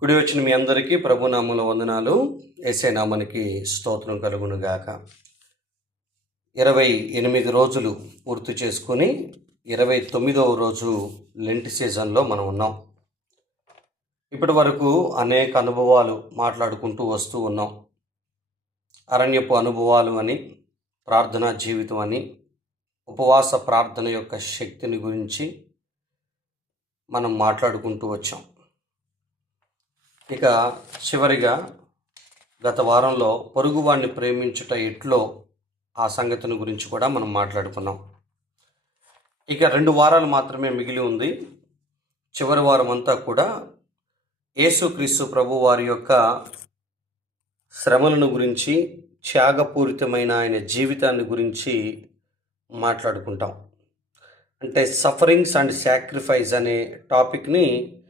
కుడి వచ్చిన మీ అందరికీ ప్రభునామల వందనాలు. ఏసే నామనికి స్తోత్రం కలుగునుగాక. ఇరవై ఎనిమిది రోజులు పూర్తి చేసుకుని ఇరవై తొమ్మిదవ రోజు లెంట్ సీజన్లో మనం ఉన్నాం. ఇప్పటి వరకు అనేక అనుభవాలు మాట్లాడుకుంటూ వస్తూ ఉన్నాం. అరణ్యపు అనుభవాలు అని ప్రార్థనా జీవితం అని ఉపవాస ప్రార్థన యొక్క శక్తిని గురించి మనం మాట్లాడుకుంటూ వచ్చాం. ఇక చివరిగా గత వారంలో పొరుగువాడిని ప్రేమించుట ఎట్లో ఆ సంగతిని గురించి కూడా మనం మాట్లాడుకున్నాం. ఇక రెండు వారాలు మాత్రమే మిగిలి ఉంది. చివరి వారం అంతా కూడా యేసుక్రీస్తు ప్రభు వారి యొక్క శ్రమలను గురించి త్యాగపూరితమైన ఆయన జీవితాన్ని గురించి మాట్లాడుకుంటాం. అంటే సఫరింగ్స్ అండ్ సాక్రిఫైస్ అనే టాపిక్ని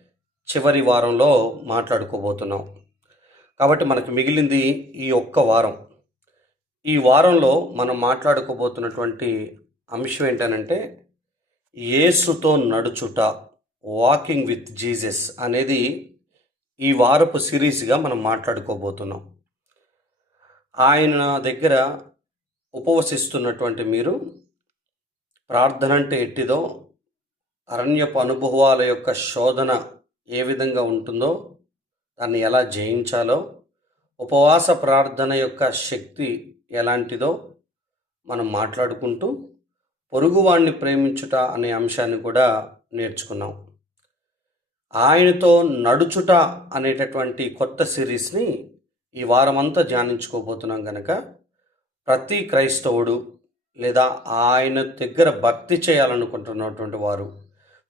చివరి వారంలో మాట్లాడుకోబోతున్నాం. కాబట్టి మనకు మిగిలింది ఈ ఒక్క వారం. ఈ వారంలో మనం మాట్లాడుకోబోతున్నటువంటి అంశం ఏంటనంటే యేసుతో నడుచుట వాకింగ్ విత్ జీసస్ అనేది ఈ వారపు సిరీస్గా మనం మాట్లాడుకోబోతున్నాం. ఆయన దగ్గర ఉపవసిస్తున్నటువంటి మీరు ప్రార్థన అంటే ఎట్టిదో అరణ్యపు అనుభవాల యొక్క శోధన ఏ విధంగా ఉంటుందో దాన్ని ఎలా జయించాలో ఉపవాస ప్రార్థన యొక్క శక్తి ఎలాంటిదో మనం మాట్లాడుకుంటూ పొరుగువాణ్ణి ప్రేమించుట అనే అంశాన్ని కూడా నేర్చుకున్నాం. ఆయనతో నడుచుట అనేటటువంటి కొత్త సిరీస్ని ఈ వారమంతా ధ్యానించుకోబోతున్నాం కనుక ప్రతి క్రైస్తవుడు లేదా ఆయన దగ్గర భక్తి చేయాలనుకుంటున్నటువంటి వారు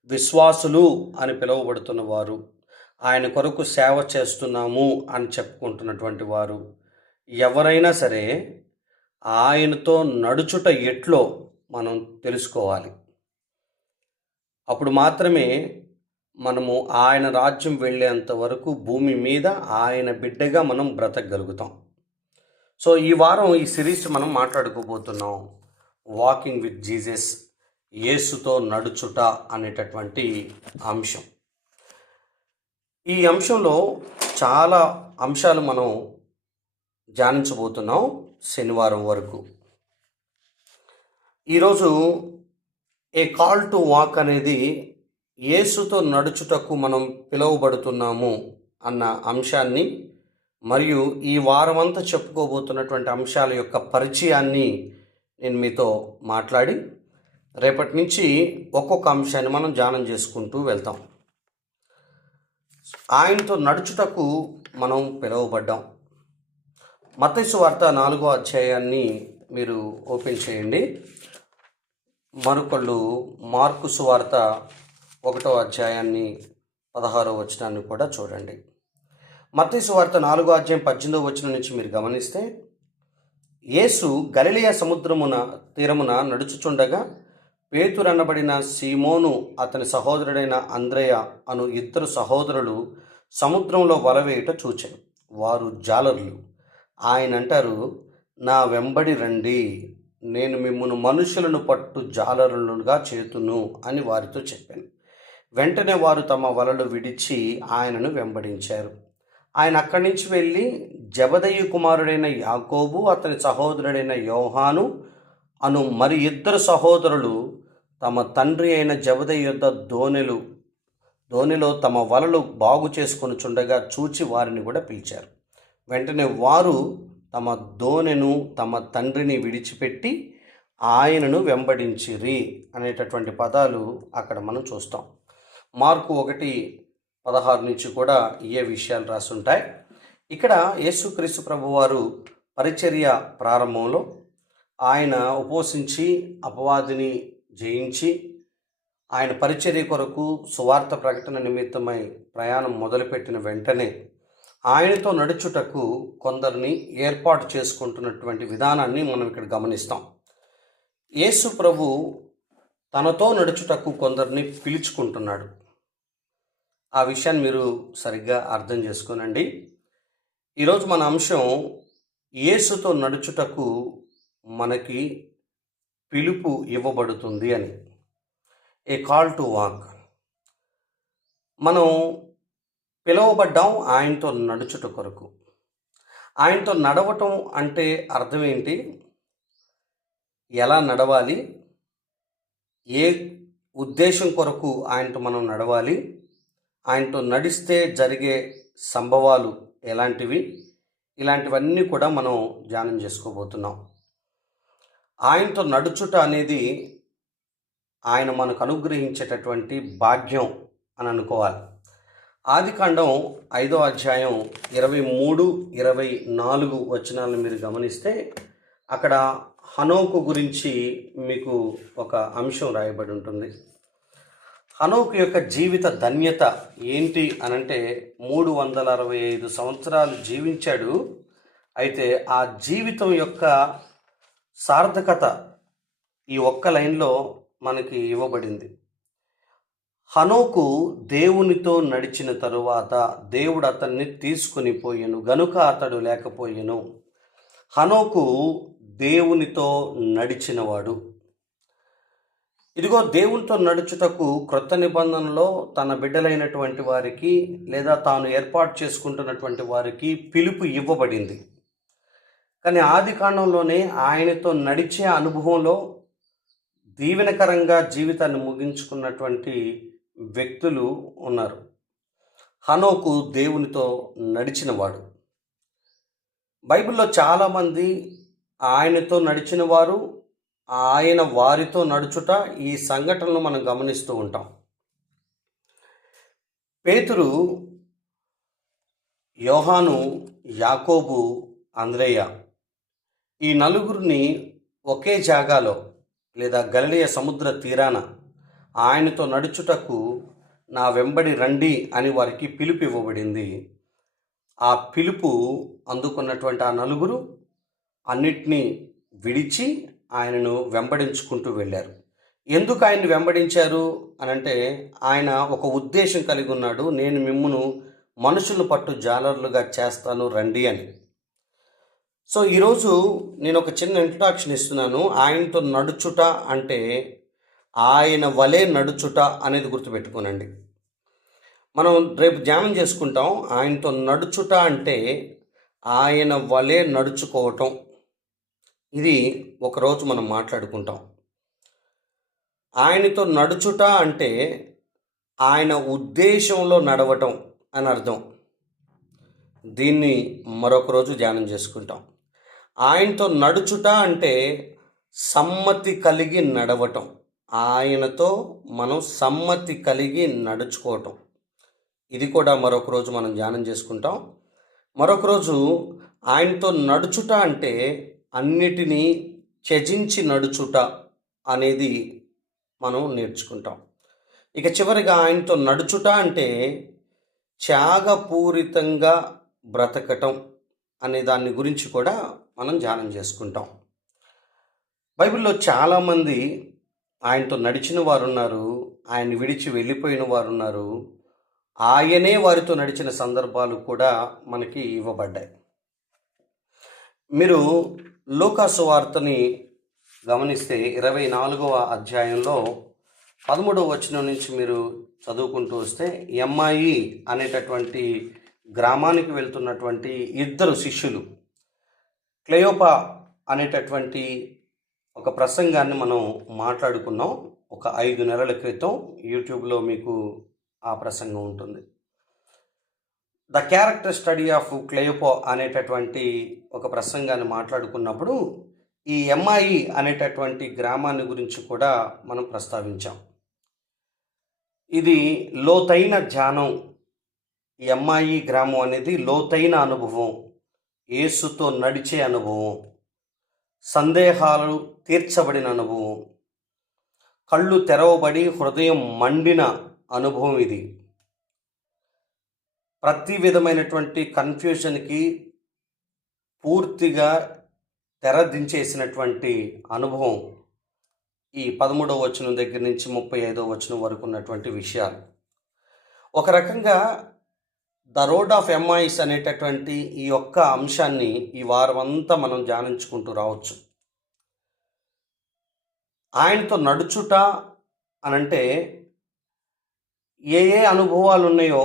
విశ్వాసులు అని పిలువబడుతున్న వారు. ఆయన కొరకు సేవ చేస్తున్నాము అని చెప్పుకుంటున్నటువంటి వారు. ఎవరైనా సరే ఆయనతో నడుచుట ఎట్లో మనం తెలుసుకోవాలి. అప్పుడు మాత్రమే మనము ఆయన రాజ్యం వెళ్ళేంత వరకు భూమి మీద ఆయన బిడ్డగా మనం బ్రతకగలుగుతాం. సో ఈ వారం ఈ సిరీస్ మనం మాట్లాడుకోబోతున్నాం. వాకింగ్ విత్ జీసస్ యేసుతో నడుచుట అనేటటువంటి అంశం. ఈ అంశంలో చాలా అంశాలు మనం ధ్యానించబోతున్నాం శనివారం వరకు. ఈరోజు ఏ కాల్ టు వాక్ అనేది యేసుతో నడుచుటకు మనం పిలువబడుతున్నాము అన్న అంశాన్ని మరియు ఈ వారమంతా చెప్పుకోబోతున్నటువంటి అంశాల యొక్క పరిచయాన్ని నేను మీతో మాట్లాడి రేపటి నుంచి ఒక్కొక్క అంశాన్ని మనం ధ్యానం చేసుకుంటూ వెళ్తాం. ఆయనతో నడుచుటకు మనం పిలువబడ్డాం. మతైసు వార్త నాలుగో అధ్యాయాన్ని మీరు ఓపెన్ చేయండి. మరొకళ్ళు మార్కు సువార్త ఒకటో అధ్యాయాన్ని పదహారో వచనాన్ని కూడా చూడండి. మత్తైసు వార్త నాలుగో అధ్యాయం పద్దెనిమిదో వచనం నుంచి మీరు గమనిస్తే యేసు గలిలియా సముద్రమున తీరమున నడుచుచుండగా పేతురనబడిన సీమోను అతని సహోదరుడైన అంద్రయ అను ఇద్దరు సహోదరులు సముద్రంలో వలవేయుట చూచారు వారు జాలరులు. ఆయన అంటారు నా వెంబడి రండి. నేను మిమ్మల్ని మనుషులను పట్టు జాలరులుగా చేతును అని వారితో చెప్పాను. వెంటనే వారు తమ వలలు విడిచి ఆయనను వెంబడించారు. ఆయన అక్కడి నుంచి వెళ్ళి జబదయ్య కుమారుడైన యాకోబు అతని సహోదరుడైన యోహాను అను మరి ఇద్దరు సహోదరులు తమ తండ్రి అయిన జబద యొద్ద దోణెలు ధోనిలో తమ వలలు బాగు చేసుకొని చుండగా చూచి వారిని కూడా పిలిచారు. వెంటనే వారు తమ దోణెను తమ తండ్రిని విడిచిపెట్టి ఆయనను వెంబడించిరి అనేటటువంటి పదాలు అక్కడ మనం చూస్తాం. మార్కు ఒకటి పదహారు నుంచి కూడా ఏ విషయాలు రాసుంటాయి. ఇక్కడ యేసుక్రీస్తు ప్రభు వారు పరిచర్య ప్రారంభంలో ఆయన ఉపవసించి అపవాదిని జయించి ఆయన పరిచర్య కొరకు సువార్త ప్రకటన నిమిత్తమై ప్రయాణం మొదలుపెట్టిన వెంటనే ఆయనతో నడుచుటకు కొందరిని ఏర్పాటు చేసుకుంటున్నటువంటి విధానాన్ని మనం ఇక్కడ గమనిస్తాం. యేసు ప్రభు తనతో నడుచుటకు కొందరిని పిలుచుకుంటున్నాడు. ఆ విషయాన్ని మీరు సరిగ్గా అర్థం చేసుకోనండి. ఈరోజు మన అంశం యేసుతో నడుచుటకు మనకి పిలుపు ఇవ్వబడుతుంది అని. ఏ కాల్ టు వాక్ మనం పిలువబడ్డాం ఆయనతో నడుచుట కొరకు. ఆయనతో నడవటం అంటే అర్థం ఏంటి? ఎలా నడవాలి? ఏ ఉద్దేశం కొరకు ఆయనతో మనం నడవాలి? ఆయనతో నడిస్తే జరిగే సంభవాలు ఎలాంటివి? ఇలాంటివన్నీ కూడా మనం ధ్యానం చేసుకోబోతున్నాం. ఆయనతో నడుచుట అనేది ఆయన మనకు అనుగ్రహించేటటువంటి భాగ్యం అని అనుకోవాలి. ఆదికాండం ఐదో అధ్యాయం ఇరవై మూడు ఇరవై నాలుగు వచనాలను మీరు గమనిస్తే అక్కడ హనోకు గురించి మీకు ఒక అంశం రాయబడి ఉంటుంది. హనోకు యొక్క జీవిత ధన్యత ఏంటి అనంటే మూడు వందల అరవై ఐదు సంవత్సరాలు జీవించాడు. అయితే ఆ జీవితం యొక్క సార్థకత ఈ ఒక్క లైన్లో మనకి ఇవ్వబడింది. హనోకు దేవునితో నడిచిన తరువాత దేవుడు అతన్ని తీసుకుని పోయెను గనుక అతడు లేకపోయెను. హనోకు దేవునితో నడిచినవాడు. ఇదిగో దేవునితో నడుచుటకు క్రొత్త నిబంధనలో తన బిడ్డలైనటువంటి వారికి లేదా తాను ఏర్పాటు చేసుకుంటున్నటువంటి వారికి పిలుపు ఇవ్వబడింది. కానీ ఆది కాండంలోనే ఆయనతో నడిచే అనుభవంలో దీవెనకరంగా జీవితాన్ని ముగించుకున్నటువంటి వ్యక్తులు ఉన్నారు. హనోకు దేవునితో నడిచినవాడు. బైబిల్లో చాలామంది ఆయనతో నడిచిన వారు ఆయన వారితో నడుచుట ఈ సంఘటనలు మనం గమనిస్తూ ఉంటాం. పేతురు యోహాను యాకోబు అంద్రేయ ఈ నలుగురిని ఒకే జాగాలో లేదా గలిలియ సముద్ర తీరాన ఆయనతో నడుచుటకు నా వెంబడి రండి అని వారికి పిలుపు ఇవ్వబడింది. ఆ పిలుపు అందుకున్నటువంటి ఆ నలుగురు అన్నిటినీ విడిచి ఆయనను వెంబడించుకుంటూ వెళ్ళారు. ఎందుకు ఆయన్ని వెంబడించారు అని అంటే ఆయన ఒక ఉద్దేశం కలిగి ఉన్నాడు. నేను మిమ్మును మనుషులు పట్టు జాలర్లుగా చేస్తాను రండి అని. సో ఈరోజు నేను ఒక చిన్న ఇంట్రడక్షన్ ఇస్తున్నాను. ఆయనతో నడుచుట అంటే ఆయన వలె నడుచుట అనేది గుర్తుపెట్టుకోనండి. మనం రేపు ధ్యానం చేసుకుంటాం. ఆయనతో నడుచుట అంటే ఆయన వలె నడుచుకోవటం. ఇది ఒకరోజు మనం మాట్లాడుకుంటాం. ఆయనతో నడుచుట అంటే ఆయన ఉద్దేశంలో నడవటం అని అర్థం. దీన్ని మరొక రోజు ధ్యానం చేసుకుంటాం. ఆయనతో నడుచుట అంటే సమ్మతి కలిగి నడవటం. ఆయనతో మనం సమ్మతి కలిగి నడుచుకోవటం. ఇది కూడా మరొక రోజు మనం ధ్యానం చేసుకుంటాం. మరొక రోజు ఆయనతో నడుచుట అంటే అన్నిటినీ త్యజించి నడుచుట అనేది మనం నేర్చుకుంటాం. ఇక చివరిగా ఆయనతో నడుచుట అంటే త్యాగపూరితంగా బ్రతకటం అనే దాని గురించి కూడా మనం ధ్యానం చేసుకుంటాం. బైబిల్లో చాలామంది ఆయనతో నడిచిన వారు ఉన్నారు ఆయన విడిచి వెళ్ళిపోయిన వారు ఉన్నారు ఆయనే వారితో నడిచిన సందర్భాలు కూడా మనకి ఇవ్వబడ్డాయి. మీరు లోకాసు వార్తని గమనిస్తే ఇరవై నాలుగవ అధ్యాయంలో పదమూడవ వచనం నుంచి మీరు చదువుకుంటూ వస్తే ఎంఐ అనేటటువంటి గ్రామానికి వెళ్తున్నటువంటి ఇద్దరు శిష్యులు క్లయోపా అనేటటువంటి ఒక ప్రసంగాన్ని మనం మాట్లాడుకున్నాం. ఒక ఐదు నెలల క్రితం యూట్యూబ్లో మీకు ఆ ప్రసంగం ఉంటుంది. ద క్యారెక్టర్ స్టడీ ఆఫ్ క్లయోపో అనేటటువంటి ఒక ప్రసంగాన్ని మాట్లాడుకున్నప్పుడు ఈ ఎంఐ అనేటటువంటి గ్రామాన్ని గురించి కూడా మనం ప్రస్తావించాం. ఇది లోతైన ధ్యానం. ఎంఐ గ్రామం అనేది లోతైన అనుభవం. యేసుతో నడిచే అనుభవం సందేహాలు తీర్చబడిన అనుభవం కళ్ళు తెరవబడి హృదయం మండిన అనుభవం ఇది. ప్రతి విధమైనటువంటి కన్ఫ్యూజన్కి పూర్తిగా తెరదించేసినటువంటి అనుభవం ఈ పదమూడవ వచనం దగ్గర నుంచి ముప్పై ఐదవ వచనం వరకు ఉన్నటువంటి విషయాలు. ఒక రకంగా ద రోడ్ ఆఫ్ ఎంఐస్ అనేటటువంటి ఈ యొక్క అంశాన్ని ఈ వారం అంతా మనం ధ్యానించుకుంటూ రావచ్చు. ఆయనతో నడుచుట అనంటే ఏ ఏ అనుభవాలు ఉన్నాయో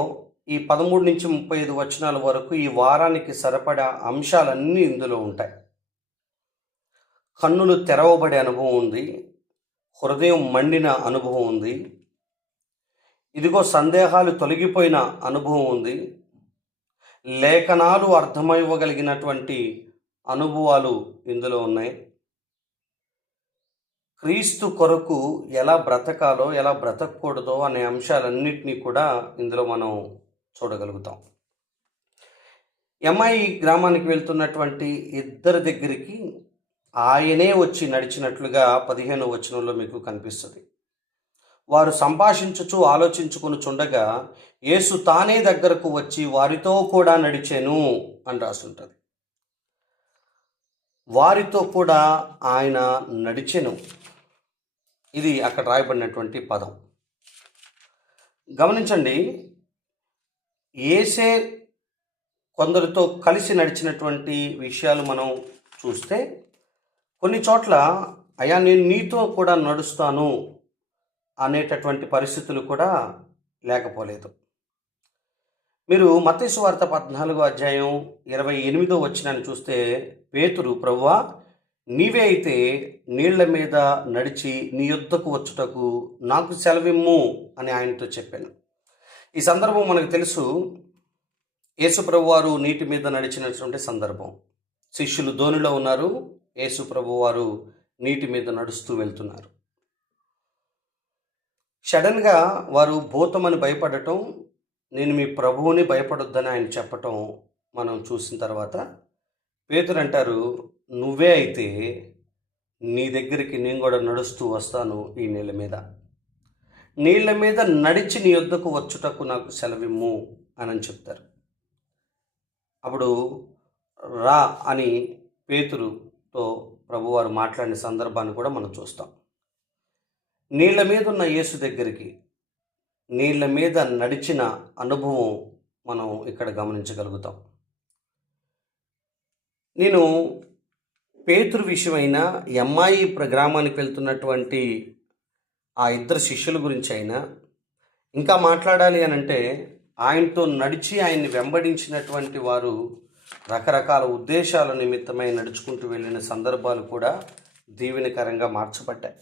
ఈ పదమూడు నుంచి ముప్పై ఐదు వచనాల వరకు ఈ వారానికి సరిపడా అంశాలన్నీ ఇందులో ఉంటాయి. కన్నులు తెరవబడే అనుభవం ఉంది హృదయం మండిన అనుభవం ఉంది ఇదిగో సందేహాలు తొలగిపోయిన అనుభవం ఉంది. లేఖనాలు అర్థమైవ్వగలిగినటువంటి అనుభవాలు ఇందులో ఉన్నాయి. క్రీస్తు కొరకు ఎలా బ్రతకాలో ఎలా బ్రతకూడదో అనే అంశాలన్నింటినీ కూడా ఇందులో మనం చూడగలుగుతాం. ఎంఐ గ్రామానికి వెళ్తున్నటువంటి ఇద్దరి దగ్గరికి ఆయనే వచ్చి నడిచినట్లుగా పదిహేను వచనంలో మీకు కనిపిస్తుంది. వారు సంభాషించుచు ఆలోచించుకుని చుండగా యేసు తానే దగ్గరకు వచ్చి వారితో కూడా నడిచాను అని రాసుంటుంది వారితో కూడా ఆయన నడిచెను. ఇది అక్కడ రాయబడినటువంటి పదం. గమనించండి ఏసే కొందరితో కలిసి నడిచినటువంటి విషయాలు మనం చూస్తే కొన్ని చోట్ల అయ్యా నేను నీతో కూడా నడుస్తాను అనేటటువంటి పరిస్థితులు కూడా లేకపోలేదు. మీరు మత్తయి వార్త పద్నాలుగో అధ్యాయం ఇరవై ఎనిమిదో వచ్చినాన్ని చూస్తే పేతురు ప్రవ్వా నీవే అయితే నీళ్ళ మీద నడిచి నీ యుద్ధకు వచ్చుటకు నాకు సెలవిమ్ము అని ఆయనతో చెప్పాను. ఈ సందర్భం మనకు తెలుసు. యేసుప్రభు వారు నీటి మీద నడిచినటువంటి సందర్భం. శిష్యులు ధోనిలో ఉన్నారు. యేసుప్రభు వారు నీటి మీద నడుస్తూ వెళ్తున్నారు. సడన్గా వారు భూతమని భయపడటం నేను మీ ప్రభువుని భయపడొద్దని ఆయన చెప్పటం మనం చూసిన తర్వాత పేతురు అంటారు నువ్వే అయితే నీ దగ్గరికి నేను కూడా నడుస్తూ వస్తాను ఈ నీళ్ళ మీద. నీళ్ళ మీద నడిచి నీ యొద్దకు వచ్చుటకు నాకు సెలవిమ్ము అని చెప్తారు. అప్పుడు రా అని పేతురుతో ప్రభువారు మాట్లాడిన సందర్భాన్ని కూడా మనం చూస్తాం. నీళ్ళ మీద ఉన్న యేసు దగ్గరికి నీళ్ళ మీద నడిచిన అనుభవం మనం ఇక్కడ గమనించగలుగుతాం. నేను పేతురు విషయమైన ఎమ్మాయి గ్రామానికి వెళ్తున్నటువంటి ఆ ఇద్దరు శిష్యుల గురించి అయినా ఇంకా మాట్లాడాలి అని అంటే ఆయనతో నడిచి ఆయన్ని వెంబడించినటువంటి వారు రకరకాల ఉద్దేశాల నిమిత్తమై నడుచుకుంటూ వెళ్ళిన సందర్భాలు కూడా దీవెనకరంగా మార్చబడ్డాయి.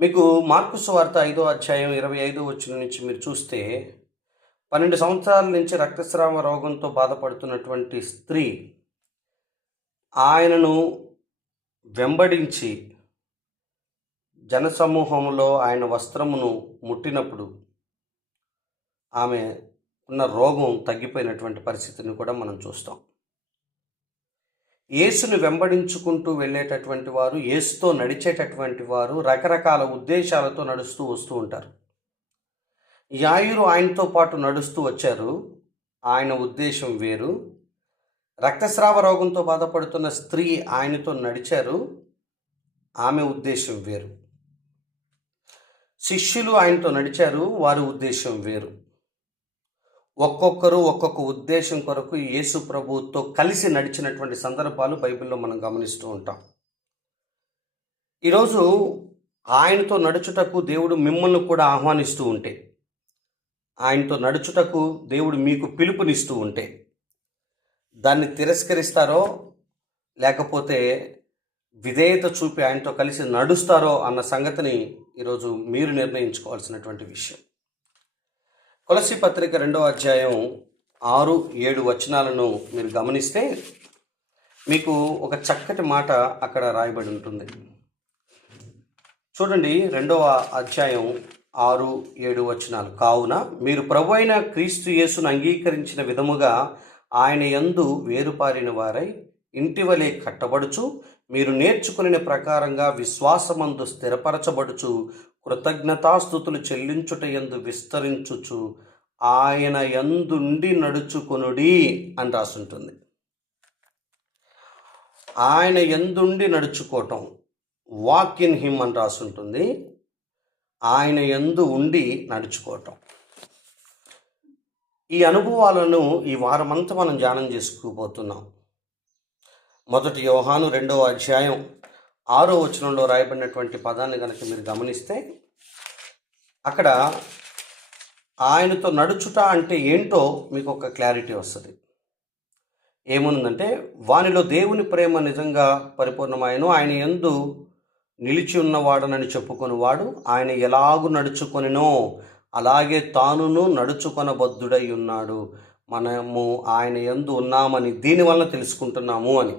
మీకు మార్కు వార్త ఐదో అధ్యాయం ఇరవై ఐదో వచ్చిన నుంచి మీరు చూస్తే పన్నెండు సంవత్సరాల నుంచి రక్తస్రావ రోగంతో బాధపడుతున్నటువంటి స్త్రీ ఆయనను వెంబడించి జనసమూహంలో ఆయన వస్త్రమును ముట్టినప్పుడు ఆమె ఉన్న రోగం తగ్గిపోయినటువంటి పరిస్థితిని కూడా మనం చూస్తాం. యేసును వెంబడించుకుంటూ వెళ్ళేటటువంటి వారు యేసుతో నడిచేటటువంటి వారు రకరకాల ఉద్దేశాలతో నడుస్తూ వస్తూ ఉంటారు. యాయురు ఆయనతో పాటు నడుస్తూ వచ్చారు. ఆయన ఉద్దేశం వేరు. రక్తస్రావ రోగంతో బాధపడుతున్న స్త్రీ ఆయనతో నడిచారు. ఆమె ఉద్దేశం వేరు. శిష్యులు ఆయనతో నడిచారు. వారి ఉద్దేశం వేరు. ఒక్కొక్కరు ఒక్కొక్క ఉద్దేశం కొరకు యేసు ప్రభువుతో కలిసి నడిచినటువంటి సందర్భాలు బైబిల్లో మనం గమనిస్తూ ఉంటాం. ఈరోజు ఆయనతో నడుచుటకు దేవుడు మిమ్మల్ని కూడా ఆహ్వానిస్తూ ఉంటే ఆయనతో నడుచుటకు దేవుడు మీకు పిలుపునిస్తూ ఉంటే దాన్ని తిరస్కరిస్తారో లేకపోతే విధేయత చూపి ఆయనతో కలిసి నడుస్తారో అన్న సంగతిని ఈరోజు మీరు నిర్ణయించుకోవాల్సినటువంటి విషయం. కొలసి పత్రిక రెండవ అధ్యాయం ఆరు ఏడు వచనాలను మీరు గమనిస్తే మీకు ఒక చక్కటి మాట అక్కడ రాయబడి ఉంటుంది. చూడండి రెండవ అధ్యాయం ఆరు ఏడు వచనాలు. కావున మీరు ప్రభు అయిన క్రీస్తు యేసును అంగీకరించిన విధముగా ఆయన యందు వేరుపారిన వారై ఇంటి వలె కట్టబడుచు మీరు నేర్చుకునే ప్రకారంగా విశ్వాసమందు స్థిరపరచబడుచు కృతజ్ఞతాస్థుతులు చెల్లించుట ఎందు విస్తరించుచు ఆయన ఎందుండి నడుచుకొనుడి అని రాసుంటుంది. ఆయన ఎందుండి నడుచుకోవటం వాక్ ఇన్ హిమ్ అని రాసుంటుంది. ఆయన ఎందు ఉండి నడుచుకోవటం ఈ అనుభవాలను ఈ వారమంతా మనం ధ్యానం చేసుకోబోతున్నాం మొదటి యోహాను రెండవ అధ్యాయం ఆరో వచనంలో రాయబడినటువంటి పదాన్ని కనుక మీరు గమనిస్తే అక్కడ ఆయనతో నడుచుట అంటే ఏంటో మీకు ఒక క్లారిటీ వస్తుంది. ఏముందంటే వానిలో దేవుని ప్రేమ నిజంగా పరిపూర్ణమాయను ఆయన ఎందు నిలిచి ఉన్నవాడనని చెప్పుకొనివాడు ఆయన ఎలాగు నడుచుకొనినో అలాగే తానును నడుచుకొనబద్ధుడై ఉన్నాడు మనము ఆయన ఎందు ఉన్నామని దీనివల్ల తెలుసుకుంటున్నాము అని.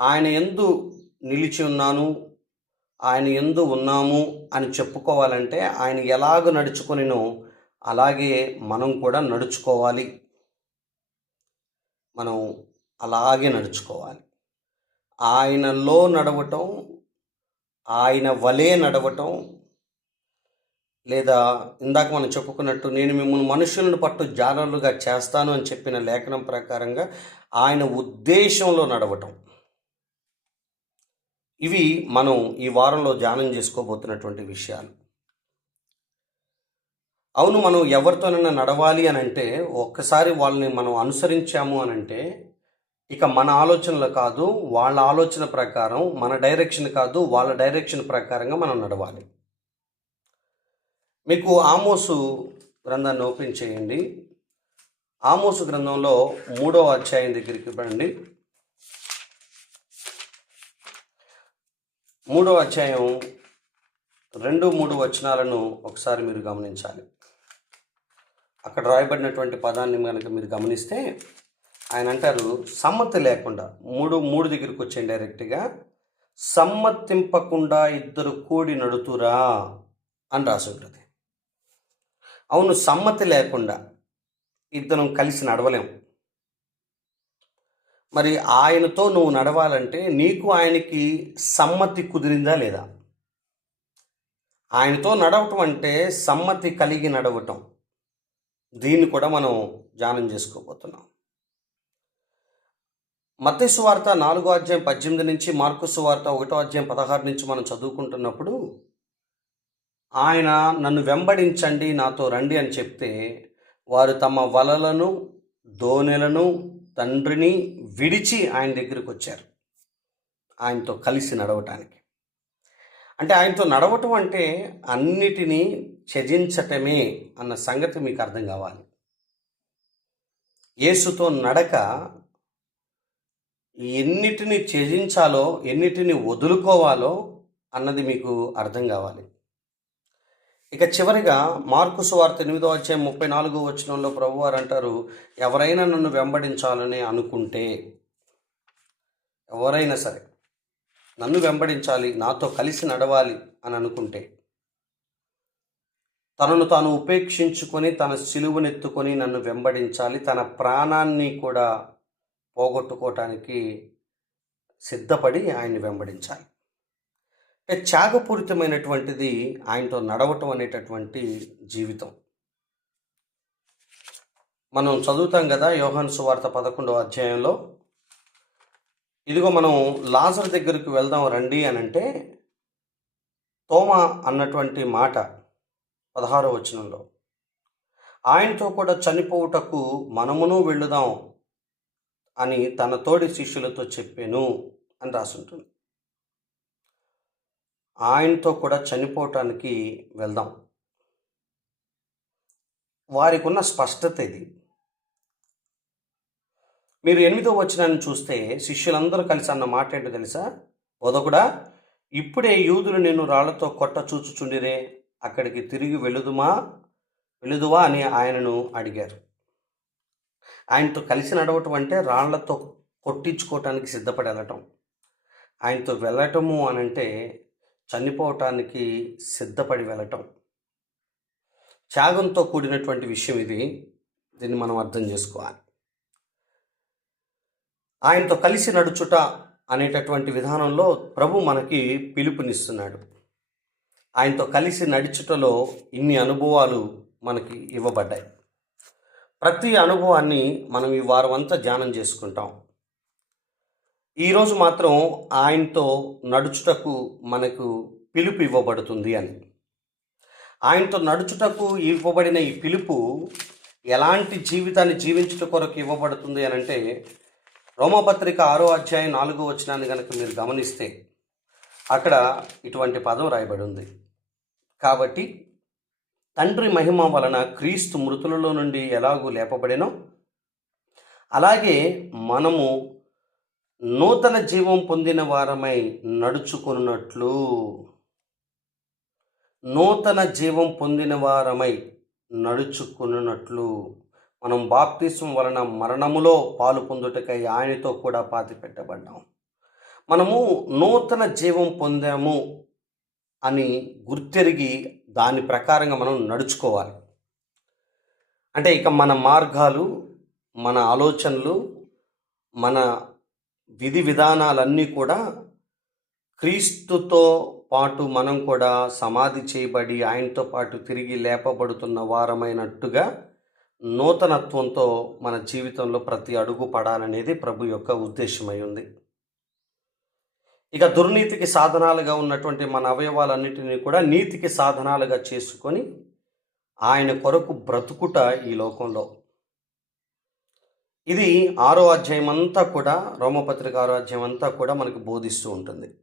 ఆయన ఎందు నిలిచి ఉన్నాను ఆయన ఎందు ఉన్నాము అని చెప్పుకోవాలంటే ఆయన ఎలాగ నడుచుకొనినో అలాగే మనం కూడా నడుచుకోవాలి. మనం అలాగే నడుచుకోవాలి. ఆయనలో నడవటం ఆయన వలే నడవటం లేదా ఇందాక మనం చెప్పుకున్నట్టు నేను మిమ్మల్ని మనుషులను పట్టు జాలరులుగా చేస్తాను అని చెప్పిన లేఖనం ప్రకారంగా ఆయన ఉద్దేశంలో నడవటం. ఇవి మనం ఈ వారంలో ధ్యానం చేసుకోబోతున్నటువంటి విషయాలు. అవును మనం ఎవరితోనైనా నడవాలి అని అంటే ఒక్కసారి వాళ్ళని మనం అనుసరించాము అని అంటే ఇక మన ఆలోచనలు కాదు వాళ్ళ ఆలోచన ప్రకారం మన డైరెక్షన్ కాదు వాళ్ళ డైరెక్షన్ ప్రకారంగా మనం నడవాలి. మీకు ఆమోసు గ్రంథాన్ని ఓపెన్ చేయండి. ఆమోసు గ్రంథంలో మూడవ అధ్యాయం దగ్గరికి రండి. మూడో అధ్యాయం రెండు మూడు వచనాలను ఒకసారి మీరు గమనించాలి. అక్కడ రాయబడినటువంటి పదాన్ని కనుక మీరు గమనిస్తే ఆయన అంటారు సమ్మతి లేకుండా మూడు మూడు దగ్గరికి వచ్చాయి డైరెక్ట్గా. సమ్మతింపకుండా ఇద్దరు కూడి నడుతురా అని రాసి ఉంటుంది. అవును సమ్మతి లేకుండా ఇద్దరం కలిసి నడవలేం. మరి ఆయనతో నువ్వు నడవాలంటే నీకు ఆయనకి సమ్మతి కుదిరిందా లేదా? ఆయనతో నడవటం అంటే సమ్మతి కలిగి నడవటం. దీన్ని కూడా మనం ధ్యానం చేసుకోబోతున్నాం. మత్స్సు వార్త నాలుగో అధ్యాయం పద్దెనిమిది నుంచి మార్కుసు వార్త ఒకటో అధ్యాయం పదహారు నుంచి మనం చదువుకుంటున్నప్పుడు ఆయన నన్ను వెంబడించండి నాతో రండి అని చెప్తే వారు తమ వలలను దోనెలను తండ్రిని విడిచి ఆయన దగ్గరికి వచ్చారు. ఆయనతో కలిసి నడవటానికి. అంటే ఆయనతో నడవటం అంటే అన్నిటినీ త్యజించటమే అన్న సంగతి మీకు అర్థం కావాలి. యేసుతో నడక ఎన్నిటిని త్యజించాలో ఎన్నిటిని వదులుకోవాలో అన్నది మీకు అర్థం కావాలి. ఇక చివరిగా మార్కు సువార్త ఎనిమిదో అధ్యాయం ముప్పై నాలుగో వచనంలో ప్రభువారు అంటారు ఎవరైనా నన్ను వెంబడించాలని అనుకుంటే ఎవరైనా సరే నన్ను వెంబడించాలి నాతో కలిసి నడవాలి అని అనుకుంటే తనను తాను ఉపేక్షించుకొని తన సిలువనెత్తుకొని నన్ను వెంబడించాలి తన ప్రాణాన్ని కూడా పోగొట్టుకోవటానికి సిద్ధపడి ఆయన్ని వెంబడించాలి. అంటే త్యాగపూరితమైనటువంటిది ఆయనతో నడవటం అనేటటువంటి జీవితం. మనం చదువుతాం కదా యోహాన్ సువార్త పదకొండవ అధ్యాయంలో. ఇదిగో మనం లాజర్ దగ్గరికి వెళ్దాం రండి అని అంటే తోమ అన్నటువంటి మాట పదహారో వచనంలో ఆయనతో కూడా చనిపోవుటకు మనమును వెళ్ళుదాం అని తన తోడి శిష్యులతో చెప్పాను అని రాసుంటుంది. ఆయనతో కూడా చనిపోవటానికి వెళ్దాం. వారికి ఉన్న స్పష్టత ఇది. మీరు ఎనిమిదో వచనాన్ని చూస్తే శిష్యులందరూ కలిసి అన్న మాట ఏంటో తెలుసా? బోధకుడా ఇప్పుడే యూదులు నిన్ను రాళ్ళతో కొట్ట చూచుచుండిరే అక్కడికి తిరిగి వెళుదుమా వెళుదువా అని ఆయనను అడిగారు. ఆయనతో కలిసి నడవటం అంటే రాళ్ళతో కొట్టించుకోవటానికి సిద్ధపడి వెళ్ళటం ఆయనతో వెళ్ళటము అని అంటే చనిపోవటానికి సిద్ధపడి వెళ్ళటం. త్యాగంతో కూడినటువంటి విషయం ఇది. దీన్ని మనం అర్థం చేసుకోవాలి. ఆయనతో కలిసి నడుచుట అనేటటువంటి విధానంలో ప్రభు మనకి పిలుపునిస్తున్నాడు. ఆయనతో కలిసి నడుచుటలో ఇన్ని అనుభవాలు మనకి ఇవ్వబడ్డాయి. ప్రతి అనుభవాన్ని మనం ఈ వారం అంతా ధ్యానం చేసుకుంటాం. ఈరోజు మాత్రం ఆయనతో నడుచుటకు మనకు పిలుపు ఇవ్వబడుతుంది అని. ఆయనతో నడుచుటకు ఇవ్వబడిన ఈ పిలుపు ఎలాంటి జీవితాన్ని జీవించుట కొరకు ఇవ్వబడుతుంది అని అంటే రోమపత్రిక ఆరో అధ్యాయం నాలుగో వచనాన్ని కనుక మీరు గమనిస్తే అక్కడ ఇటువంటి పదం రాయబడి ఉంది కాబట్టి తండ్రి మహిమ వలన క్రీస్తు మృతులలో నుండి ఎలాగూ లేపబడినో అలాగే మనము నూతన జీవం పొందిన వారమై నడుచుకున్నట్లు నూతన జీవం పొందిన వారమై నడుచుకున్నట్లు మనం బాప్తిసం వలన మరణములో పాలు పొందుటకై ఆయనతో కూడా పాతి పెట్టబడ్డాం మనము నూతన జీవం పొందాము అని గుర్తెరిగి దాని ప్రకారంగా మనం నడుచుకోవాలి. అంటే ఇక మన మార్గాలు మన ఆలోచనలు మన విధి విధానాలన్నీ కూడా క్రీస్తుతో పాటు మనం కూడా సమాధి చేయబడి ఆయనతో పాటు తిరిగి లేపబడుతున్న వారమైనట్టుగా నూతనత్వంతో మన జీవితంలో ప్రతి అడుగు పడాలనేది ప్రభు యొక్క ఉద్దేశమై ఉంది. ఇక దుర్నీతికి సాధనాలుగా ఉన్నటువంటి మన అవయవాలన్నిటినీ కూడా నీతికి సాధనాలుగా చేసుకొని ఆయన కొరకు బ్రతుకుట ఈ లోకంలో ఇది ఆరో అధ్యాయం అంతా కూడా రోమపత్రిక ఆరో అధ్యాయం అంతా కూడా మనకు బోధిస్తూ ఉంటుంది.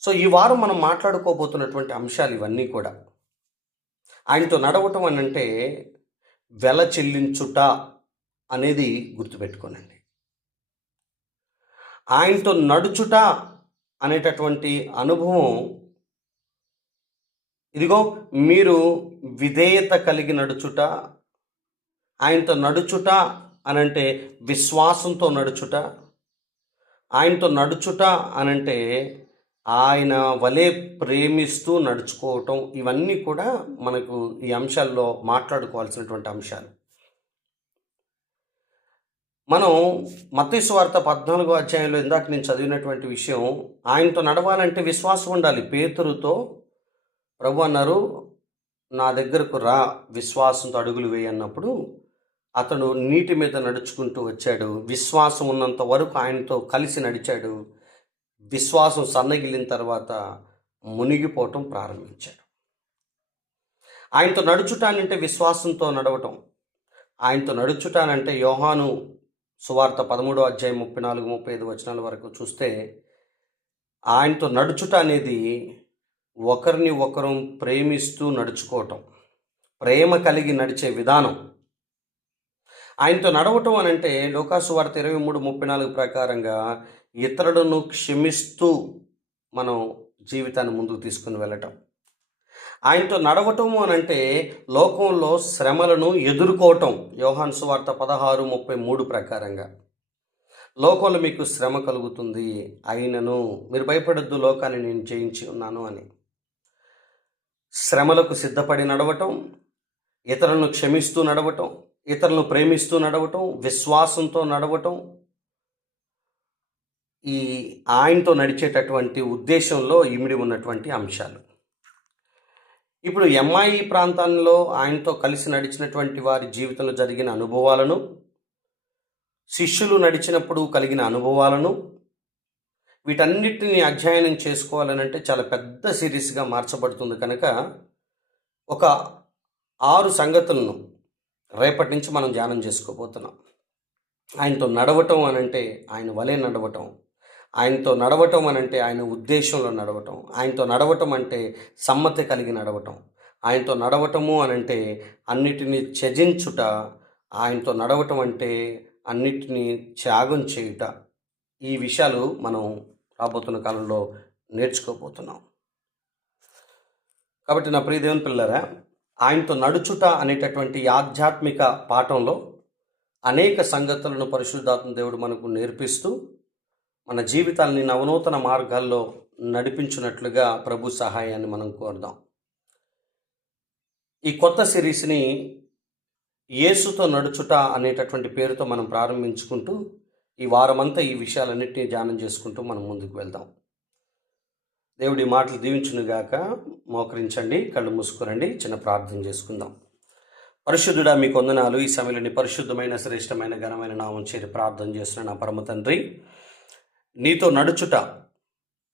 సో ఈ వారం మనం మాట్లాడుకోబోతున్నటువంటి అంశాలు ఇవన్నీ కూడా. ఆయనతో నడవటం అని అంటే వెల చెల్లించుట అనేది గుర్తుపెట్టుకోనండి. ఆయనతో నడుచుట అనేటటువంటి అనుభవం ఇదిగో మీరు విధేయత కలిగి నడుచుట ఆయనతో నడుచుట అనంటే విశ్వాసంతో నడుచుట ఆయనతో నడుచుట అనంటే ఆయన వలె ప్రేమిస్తూ నడుచుకోవటం. ఇవన్నీ కూడా మనకు ఈ అంశాల్లో మాట్లాడుకోవాల్సినటువంటి అంశాలు. మనం మతీశ్వార్త పద్నాలుగో అధ్యాయంలో ఇందాక నేను చదివినటువంటి విషయం ఆయనతో నడవాలంటే విశ్వాసం ఉండాలి. పేతురుతో ప్రభు అన్నారు నా దగ్గరకు రా విశ్వాసంతో అడుగులు వేయన్నప్పుడు అతడు నీటి మీద నడుచుకుంటూ వచ్చాడు. విశ్వాసం ఉన్నంత వరకు ఆయనతో కలిసి నడిచాడు. విశ్వాసం సన్నగిలిన తర్వాత మునిగిపోవటం ప్రారంభించాడు. ఆయనతో నడుచుటానంటే విశ్వాసంతో నడవటం. ఆయనతో నడుచుటానంటే యోహాను సువార్త పదమూడో అధ్యాయం ముప్పై నాలుగు ముప్పై ఐదు వచనాల వరకు చూస్తే ఆయనతో నడుచుట అనేది ఒకరిని ఒకరు ప్రేమిస్తూ నడుచుకోవటం. ప్రేమ కలిగి నడిచే విధానం. ఆయనతో నడవటం అని అంటే లోకాసు వార్త ఇరవై మూడు ముప్పై నాలుగు ప్రకారంగా ఇతరులను క్షమిస్తూ మనం జీవితాన్ని ముందుకు తీసుకుని వెళ్ళటం. ఆయనతో నడవటము అని అంటే లోకంలో శ్రమలను ఎదుర్కోవటం. యోహాన్ సువార్త పదహారు ముప్పై మూడు ప్రకారంగా. లోకంలో మీకు శ్రమ కలుగుతుంది అయినను మీరు భయపడద్దు లోకాన్ని నేను జయించి ఉన్నాను అని. శ్రమలకు సిద్ధపడి నడవటం ఇతరులను క్షమిస్తూ నడవటం ఇతరులను ప్రేమిస్తూ నడవటం విశ్వాసంతో నడవటం ఈ ఆయనతో నడిచేటటువంటి ఉద్దేశంలో ఇమిడి ఉన్నటువంటి అంశాలు. ఇప్పుడు ఎంఐ ప్రాంతాల్లో ఆయనతో కలిసి నడిచినటువంటి వారి జీవితంలో జరిగిన అనుభవాలను శిష్యులు నడిచినప్పుడు కలిగిన అనుభవాలను వీటన్నిటిని అధ్యయనం చేసుకోవాలనంటే చాలా పెద్ద సిరీస్గా మార్చబడుతుంది కనుక ఒక ఆరు సంగతులను రేపటి నుంచి మనం ధ్యానం చేసుకోబోతున్నాం. ఆయనతో నడవటం అనంటే ఆయన వలె నడవటం. ఆయనతో నడవటం అనంటే ఆయన ఉద్దేశంలో నడవటం. ఆయనతో నడవటం అంటే సమ్మతి కలిగి నడవటం. ఆయనతో నడవటము అనంటే అన్నిటినీ త్యజించుట. ఆయనతో నడవటం అంటే అన్నిటినీ త్యాగం చేయుట. ఈ విషయాలు మనం రాబోతున్న కాలంలో నేర్చుకోబోతున్నాం. కాబట్టి నా ప్రియదేవన్ పిల్లరా ఆయనతో నడుచుట అనేటటువంటి ఆధ్యాత్మిక పాఠంలో అనేక సంగతులను పరిశుద్ధాత్మ దేవుడు మనకు నేర్పిస్తూ మన జీవితాల్ని నవనూతన మార్గాల్లో నడిపించినట్లుగా ప్రభు సహాయాన్ని మనం కోరుదాం. ఈ కొత్త సిరీస్ని యేసుతో నడుచుట అనేటటువంటి పేరుతో మనం ప్రారంభించుకుంటూ ఈ వారమంతా ఈ విషయాలన్నింటినీ ధ్యానం చేసుకుంటూ మనం ముందుకు వెళ్దాం. దేవుడి మాటలు దీవించునుగాక మోకరించండి కళ్ళు మూసుకురండి చిన్న ప్రార్థన చేసుకుందాం. పరిశుద్ధుడా మీ కొందనాలు ఈ సమయంలోని పరిశుద్ధమైన శ్రేష్టమైన ఘనమైన నామం చేరి ప్రార్థన చేస్తున్న నా పరమ తండ్రి నీతో నడుచుట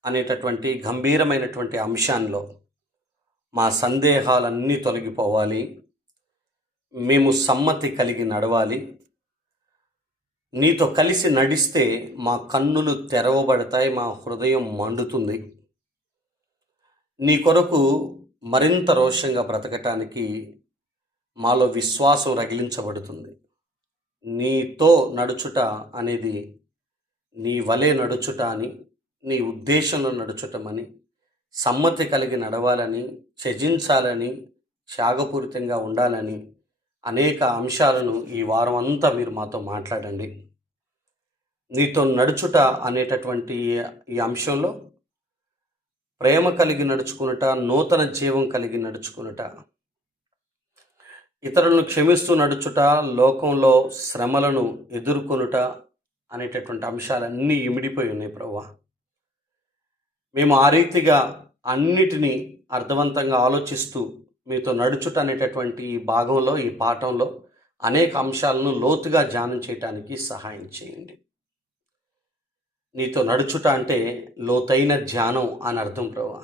అనేటటువంటి గంభీరమైనటువంటి అంశాల్లో మా సందేహాలన్నీ తొలగిపోవాలి. మేము సమ్మతి కలిగి నడవాలి. నీతో కలిసి నడిస్తే మా కన్నులు తెరవబడతాయి మా హృదయం మండుతుంది. నీ కొరకు మరింత రోషంగా బ్రతకటానికి మాలో విశ్వాసం రగిలించబడుతుంది. నీతో నడుచుట అనేది నీ వలె నడుచుట అని నీ ఉద్దేశంలో నడుచుటమని సమ్మతి కలిగి నడవాలని త్యజించాలని త్యాగపూరితంగా ఉండాలని అనేక అంశాలను ఈ వారం అంతా మీరు మాతో మాట్లాడండి. నీతో నడుచుట అనేటటువంటి ఈ అంశంలో ప్రేమ కలిగి నడుచుకునుట నూతన జీవం కలిగి నడుచుకునుట. ఇతరులను క్షమిస్తూ నడుచుట లోకంలో శ్రమలను ఎదుర్కొనుట అనేటటువంటి అంశాలన్నీ ఇమిడిపోయి ఉన్నాయి ప్రభా మేము ఆ రీతిగా అన్నిటినీ అర్థవంతంగా ఆలోచిస్తూ మీతో నడుచుట అనేటటువంటి ఈ భాగంలో ఈ పాఠంలో అనేక అంశాలను లోతుగా ధ్యానం చేయడానికి సహాయం చేయండి. నీతో నడుచుట అంటే లోతైన ధ్యానం అని అర్థం ప్రభా.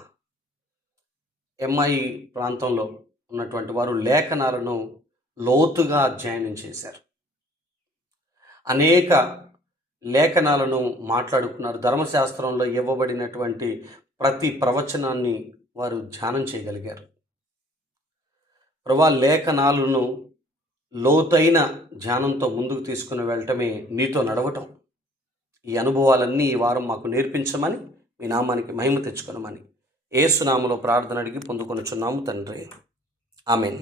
ఎంఐ ప్రాంతంలో ఉన్నటువంటి వారు లేఖనాలను లోతుగా అధ్యయనం చేశారు. అనేక లేఖనాలను మాట్లాడుకున్నారు. ధర్మశాస్త్రంలో ఇవ్వబడినటువంటి ప్రతి ప్రవచనాన్ని వారు ధ్యానం చేయగలిగారు. ప్రభా లేఖనాలను లోతైన ధ్యానంతో ముందుకు తీసుకుని వెళ్ళటమే నీతో నడవటం. ఈ అనుభవాలన్నీ ఈ వారం మాకు నేర్పించమని మీ నామానికి మహిమ తెచ్చుకొనమని ఏసునామలో ప్రార్థన అడిగి పొందుకొనుచున్నాము తండ్రి. ఆమెన్.